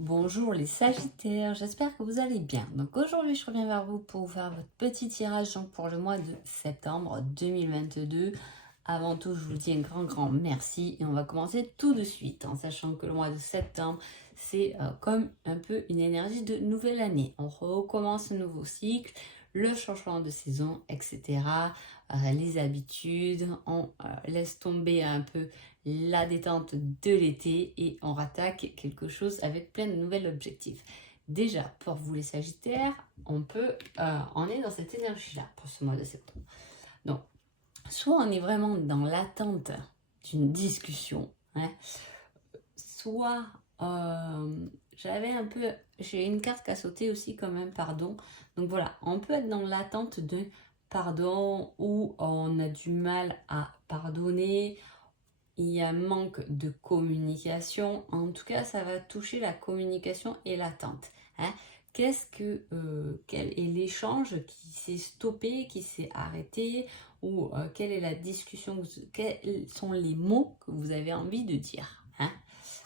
Bonjour les Sagittaires, j'espère que vous allez bien. Donc aujourd'hui, je reviens vers vous pour vous faire votre petit tirage pour le mois de septembre 2022. Avant tout, je vous dis un grand merci et on va commencer tout de suite en sachant que le mois de septembre, c'est comme un peu une énergie de nouvelle année. On recommence un nouveau cycle, le changement de saison, etc. Les habitudes, on laisse tomber un peu la détente de l'été et on rattaque quelque chose avec plein de nouveaux objectifs. Déjà, pour vous les Sagittaires, on est dans cette énergie-là pour ce mois de septembre. Donc, soit on est vraiment dans l'attente d'une discussion, hein, soit j'ai une carte qui a sauté aussi quand même, pardon. Donc voilà, on peut être dans l'attente de pardon ou on a du mal à pardonner. Il y a un manque de communication. En tout cas, ça va toucher la communication et l'attente. Hein. Quel est l'échange qui s'est stoppé, qui s'est arrêté, ou quelle est la discussion, quels sont les mots que vous avez envie de dire. Hein.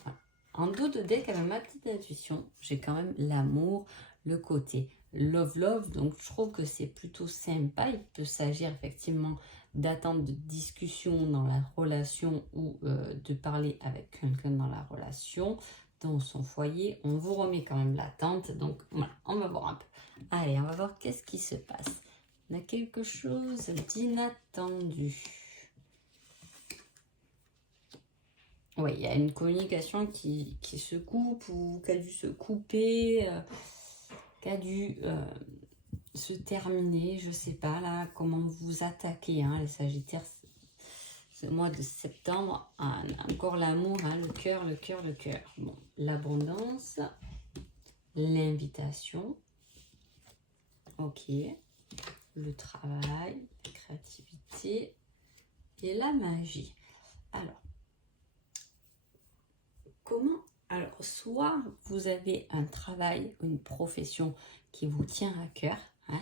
Voilà. En doute deck, avec ma petite intuition, j'ai quand même l'amour, le côté love, donc je trouve que c'est plutôt sympa. Il peut s'agir effectivement d'attente de discussion dans la relation ou de parler avec quelqu'un dans la relation, dans son foyer. On vous remet quand même l'attente, donc voilà, on va voir un peu. Allez, on va voir qu'est-ce qui se passe. On a quelque chose d'inattendu. Oui, il y a une communication qui se coupe ou qui a dû se couper, qui a dû se terminer, je sais pas là comment vous attaquer, hein, les Sagittaires. Ce mois de septembre, encore l'amour, hein, le cœur. Bon, l'abondance, l'invitation, ok, le travail, la créativité et la magie. Alors, soit vous avez un travail, une profession qui vous tient à cœur. Hein.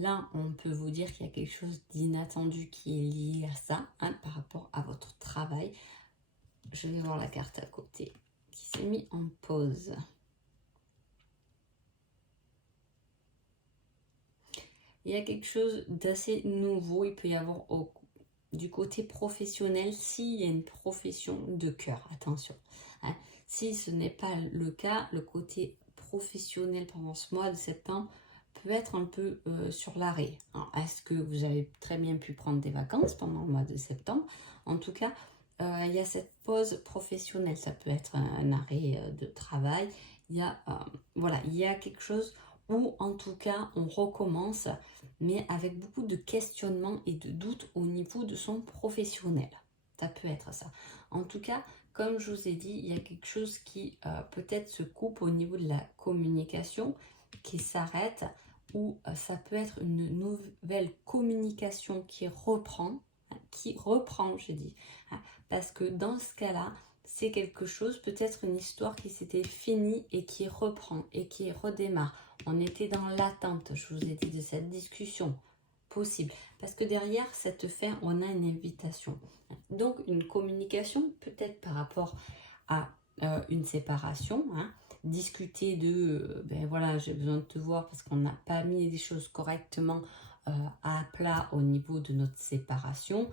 Là, on peut vous dire qu'il y a quelque chose d'inattendu qui est lié à ça, hein, par rapport à votre travail. Je vais voir la carte à côté qui s'est mise en pause. Il y a quelque chose d'assez nouveau. Il peut y avoir du côté professionnel, s'il y a une profession de cœur, attention. Hein. Si ce n'est pas le cas, le côté professionnel pendant ce mois de septembre peut être un peu sur l'arrêt. Est-ce que vous avez très bien pu prendre des vacances pendant le mois de septembre? En tout cas, il y a cette pause professionnelle. Ça peut être un arrêt de travail. Il y a quelque chose où en tout cas on recommence, mais avec beaucoup de questionnements et de doutes au niveau de son professionnel. Ça peut être ça. En tout cas, comme je vous ai dit, il y a quelque chose qui peut-être se coupe au niveau de la communication, qui s'arrête, ou ça peut être une nouvelle communication qui reprend, j'ai dit. Hein, parce que dans ce cas-là, c'est quelque chose, peut-être une histoire qui s'était finie et qui reprend et qui redémarre. On était dans l'attente, je vous ai dit, de cette discussion possible. Parce que derrière cette fin, on a une invitation. Donc, une communication, peut-être par rapport à une séparation. Hein, discuter de, ben voilà, j'ai besoin de te voir parce qu'on n'a pas mis les choses correctement à plat au niveau de notre séparation.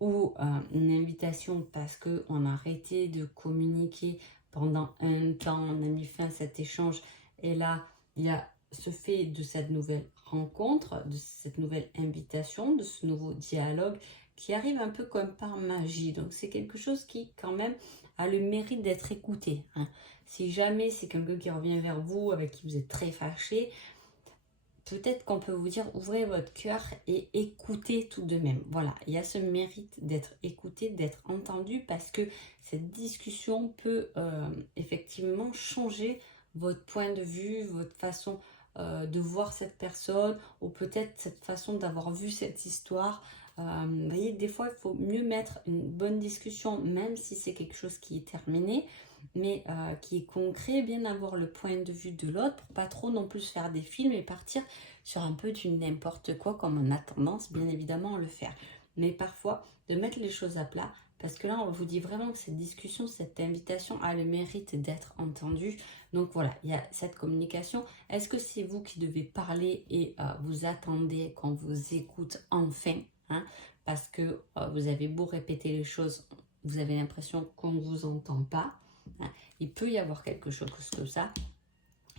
Ou une invitation parce qu'on a arrêté de communiquer pendant un temps, on a mis fin à cet échange. Et là, il y a ce fait de cette nouvelle rencontre, de cette nouvelle invitation, de ce nouveau dialogue qui arrive un peu comme par magie. Donc c'est quelque chose qui quand même a le mérite d'être écouté. Hein. Si jamais c'est quelqu'un qui revient vers vous, avec qui vous êtes très fâché, peut-être qu'on peut vous dire ouvrez votre cœur et écoutez tout de même. Voilà, il y a ce mérite d'être écouté, d'être entendu, parce que cette discussion peut effectivement changer votre point de vue, votre façon de voir cette personne, ou peut-être cette façon d'avoir vu cette histoire. Vous voyez, des fois, il faut mieux mettre une bonne discussion, même si c'est quelque chose qui est terminé, mais qui est concret, bien avoir le point de vue de l'autre, pour pas trop non plus faire des films et partir sur un peu du n'importe quoi, comme on a tendance, bien évidemment, à le faire. Mais parfois, de mettre les choses à plat, Parce que là, on vous dit vraiment que cette discussion, cette invitation a le mérite d'être entendue. Donc voilà, il y a cette communication. Est-ce que c'est vous qui devez parler et vous attendez qu'on vous écoute enfin, hein, parce que vous avez beau répéter les choses, vous avez l'impression qu'on ne vous entend pas, hein. Il peut y avoir quelque chose comme ça.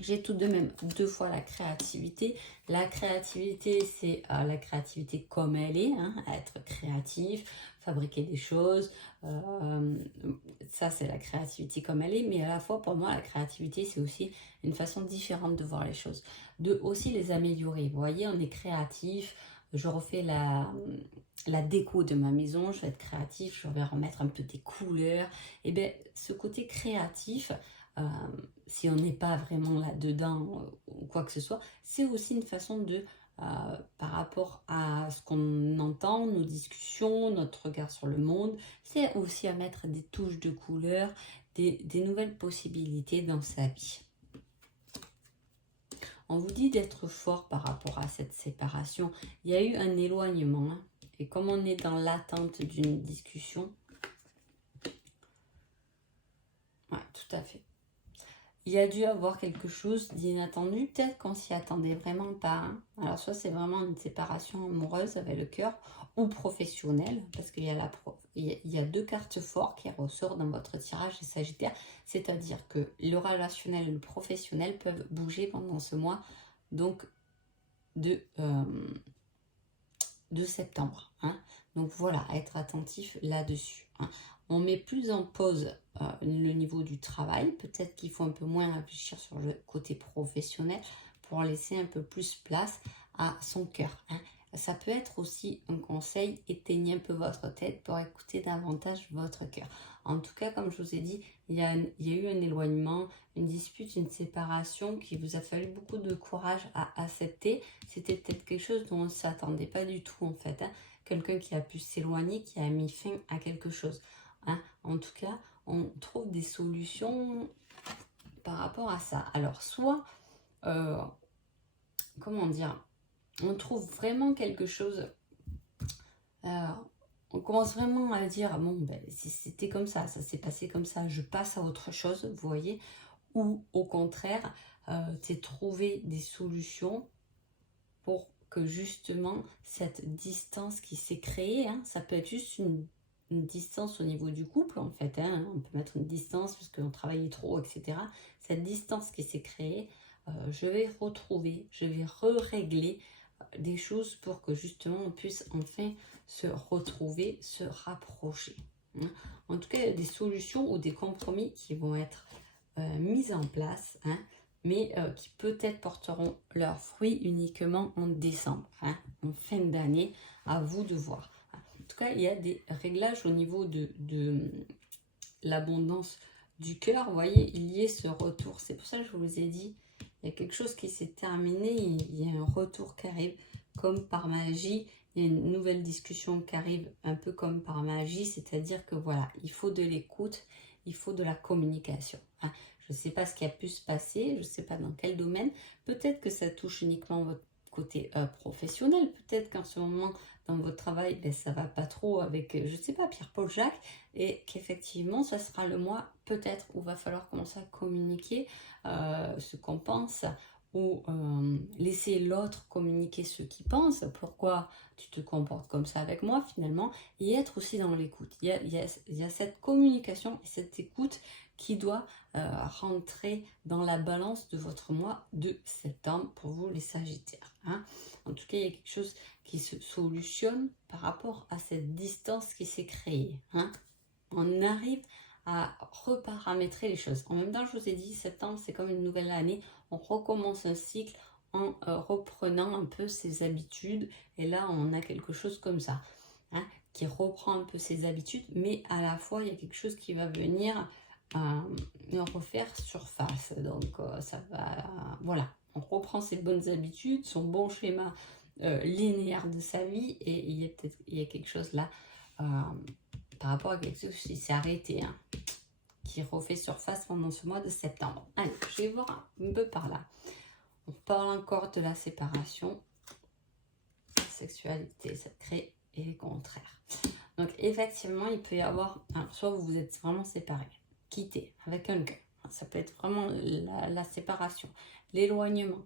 J'ai tout de même 2 fois la créativité. La créativité, c'est la créativité comme elle est, hein, être créatif, fabriquer des choses. Ça, c'est la créativité comme elle est. Mais à la fois, pour moi, la créativité, c'est aussi une façon différente de voir les choses. De aussi les améliorer. Vous voyez, on est créatif. Je refais la déco de ma maison. Je vais être créatif. Je vais remettre un peu des couleurs. Et bien, ce côté créatif... si on n'est pas vraiment là-dedans ou quoi que ce soit, c'est aussi une façon de, par rapport à ce qu'on entend, nos discussions, notre regard sur le monde, c'est aussi à mettre des touches de couleur, des nouvelles possibilités dans sa vie. On vous dit d'être fort par rapport à cette séparation. Il y a eu un éloignement, hein, et comme on est dans l'attente d'une discussion, ouais, tout à fait. Il y a dû avoir quelque chose d'inattendu, peut-être qu'on s'y attendait vraiment pas, hein. Alors soit c'est vraiment une séparation amoureuse avec le cœur ou professionnelle, parce qu'il y a, il y a 2 cartes fortes qui ressortent dans votre tirage des Sagittaires, c'est-à-dire que le relationnel et le professionnel peuvent bouger pendant ce mois, donc de septembre, hein. Donc voilà, être attentif là-dessus, hein. On met plus en pause le niveau du travail. Peut-être qu'il faut un peu moins réfléchir sur le côté professionnel pour laisser un peu plus place à son cœur, hein. Ça peut être aussi un conseil, éteignez un peu votre tête pour écouter davantage votre cœur. En tout cas, comme je vous ai dit, il y a eu un éloignement, une dispute, une séparation qui vous a fallu beaucoup de courage à accepter. C'était peut-être quelque chose dont on ne s'attendait pas du tout en fait, hein. Quelqu'un qui a pu s'éloigner, qui a mis fin à quelque chose, hein. En tout cas, on trouve des solutions par rapport à ça. Alors, soit, comment dire, on trouve vraiment quelque chose, on commence vraiment à dire, bon, ben, si c'était comme ça s'est passé comme ça, je passe à autre chose, vous voyez. Ou au contraire, c'est trouver des solutions pour que justement cette distance qui s'est créée, hein, ça peut être juste une distance au niveau du couple en fait, hein, on peut mettre une distance parce qu'on travaillait trop, etc. Cette distance qui s'est créée, je vais retrouver, je vais régler des choses pour que justement on puisse enfin se retrouver, se rapprocher, hein. En tout cas, il y a des solutions ou des compromis qui vont être mis en place, hein, mais qui peut-être porteront leurs fruits uniquement en décembre, hein, en fin d'année, à vous de voir. En tout cas, il y a des réglages au niveau de l'abondance du cœur. Vous voyez, il y a ce retour. C'est pour ça que je vous ai dit, il y a quelque chose qui s'est terminé, il y a un retour qui arrive comme par magie. Il y a une nouvelle discussion qui arrive un peu comme par magie, c'est-à-dire que voilà, il faut de l'écoute, il faut de la communication, hein. Je ne sais pas ce qui a pu se passer, je ne sais pas dans quel domaine. Peut-être que ça touche uniquement votre côté professionnel. Peut-être qu'en ce moment, dans votre travail, ben, ça ne va pas trop avec, je ne sais pas, Pierre-Paul Jacques. Et qu'effectivement, ça sera le mois peut-être où il va falloir commencer à communiquer ce qu'on pense ou laisser l'autre communiquer ce qu'il pense. Pourquoi tu te comportes comme ça avec moi finalement, et être aussi dans l'écoute. Il y a cette communication et cette écoute qui doit rentrer dans la balance de votre mois de septembre pour vous les Sagittaires, hein. En tout cas, il y a quelque chose qui se solutionne par rapport à cette distance qui s'est créée, hein. On arrive à reparamétrer les choses. En même temps, je vous ai dit, septembre, c'est comme une nouvelle année. On recommence un cycle en reprenant un peu ses habitudes. Et là, on a quelque chose comme ça, hein, qui reprend un peu ses habitudes. Mais à la fois, il y a quelque chose qui va venir refaire surface. Donc, ça va... voilà, on reprend ses bonnes habitudes, son bon schéma linéaire de sa vie. Et il y a quelque chose là... par rapport à quelque chose qui s'est arrêté, hein, qui refait surface pendant ce mois de septembre. Allez, je vais voir un peu par là. On parle encore de la séparation, sexualité sacrée et le contraire. Donc effectivement, il peut y avoir, alors, soit vous êtes vraiment séparés, quittés avec un cœur. Ça peut être vraiment la séparation, l'éloignement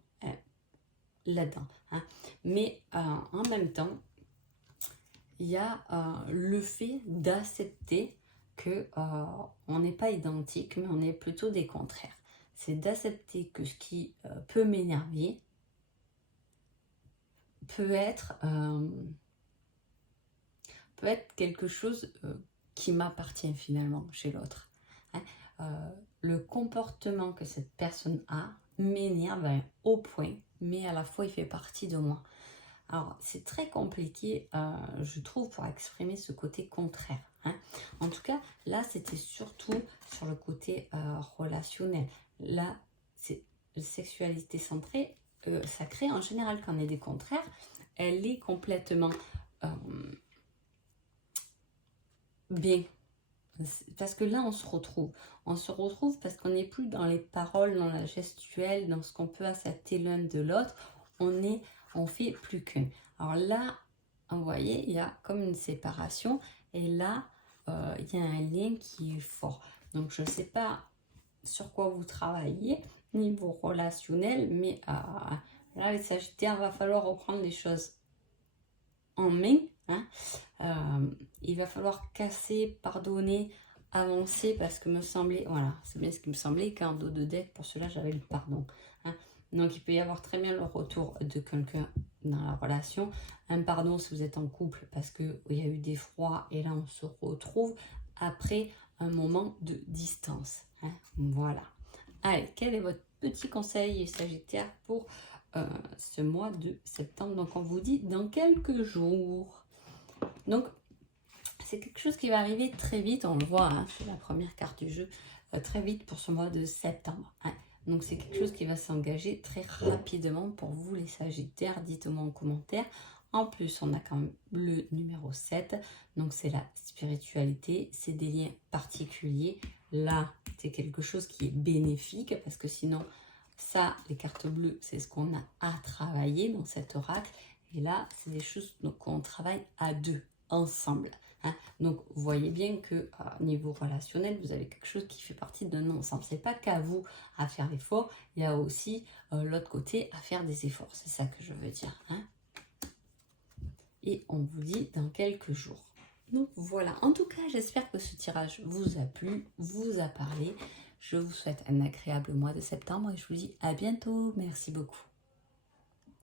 là-dedans. Hein. Mais en même temps, il y a le fait d'accepter que on n'est pas identique, mais on est plutôt des contraires. C'est d'accepter que ce qui peut m'énerver peut être quelque chose qui m'appartient finalement chez l'autre. Hein. Le comportement que cette personne a m'énerve au point, mais à la fois il fait partie de moi. Alors c'est très compliqué, je trouve, pour exprimer ce côté contraire. Hein. En tout cas, là c'était surtout sur le côté relationnel. Là, c'est sexualité centrée, sacrée en général quand on est des contraires, elle est complètement bien. Parce que là, on se retrouve. On se retrouve parce qu'on n'est plus dans les paroles, dans la gestuelle, dans ce qu'on peut accepter l'un de l'autre. On fait plus qu'un. Alors là, vous voyez, il y a comme une séparation. Et là, il y a un lien qui est fort. Donc, je ne sais pas sur quoi vous travaillez, niveau relationnel, mais là, les Sagittaires, il va falloir reprendre les choses en main. Hein. Il va falloir casser, pardonner, avancer parce que me semblait, voilà, c'est bien ce qui me semblait qu'en dos de deck, pour cela j'avais le pardon. Hein. Donc il peut y avoir très bien le retour de quelqu'un dans la relation, un pardon si vous êtes en couple parce qu'il y a eu des froids et là on se retrouve après un moment de distance. Hein. Voilà. Allez, quel est votre petit conseil Sagittaire pour ce mois de septembre? Donc on vous dit dans quelques jours. Donc, c'est quelque chose qui va arriver très vite, on le voit, hein, c'est la première carte du jeu, très vite pour ce mois de septembre. Hein. Donc, c'est quelque chose qui va s'engager très rapidement pour vous les Sagittaires, dites-moi en commentaire. En plus, on a quand même le numéro 7, donc c'est la spiritualité, c'est des liens particuliers. Là, c'est quelque chose qui est bénéfique, parce que sinon, ça, les cartes bleues, c'est ce qu'on a à travailler dans cet oracle. Et là, c'est des choses qu'on travaille à deux, ensemble. Hein. Donc, vous voyez bien que niveau relationnel, vous avez quelque chose qui fait partie d'un ensemble. C'est pas qu'à vous à faire l'effort, il y a aussi l'autre côté à faire des efforts. C'est ça que je veux dire. Hein. Et on vous dit dans quelques jours. Donc voilà, en tout cas, j'espère que ce tirage vous a plu, vous a parlé. Je vous souhaite un agréable mois de septembre et je vous dis à bientôt. Merci beaucoup.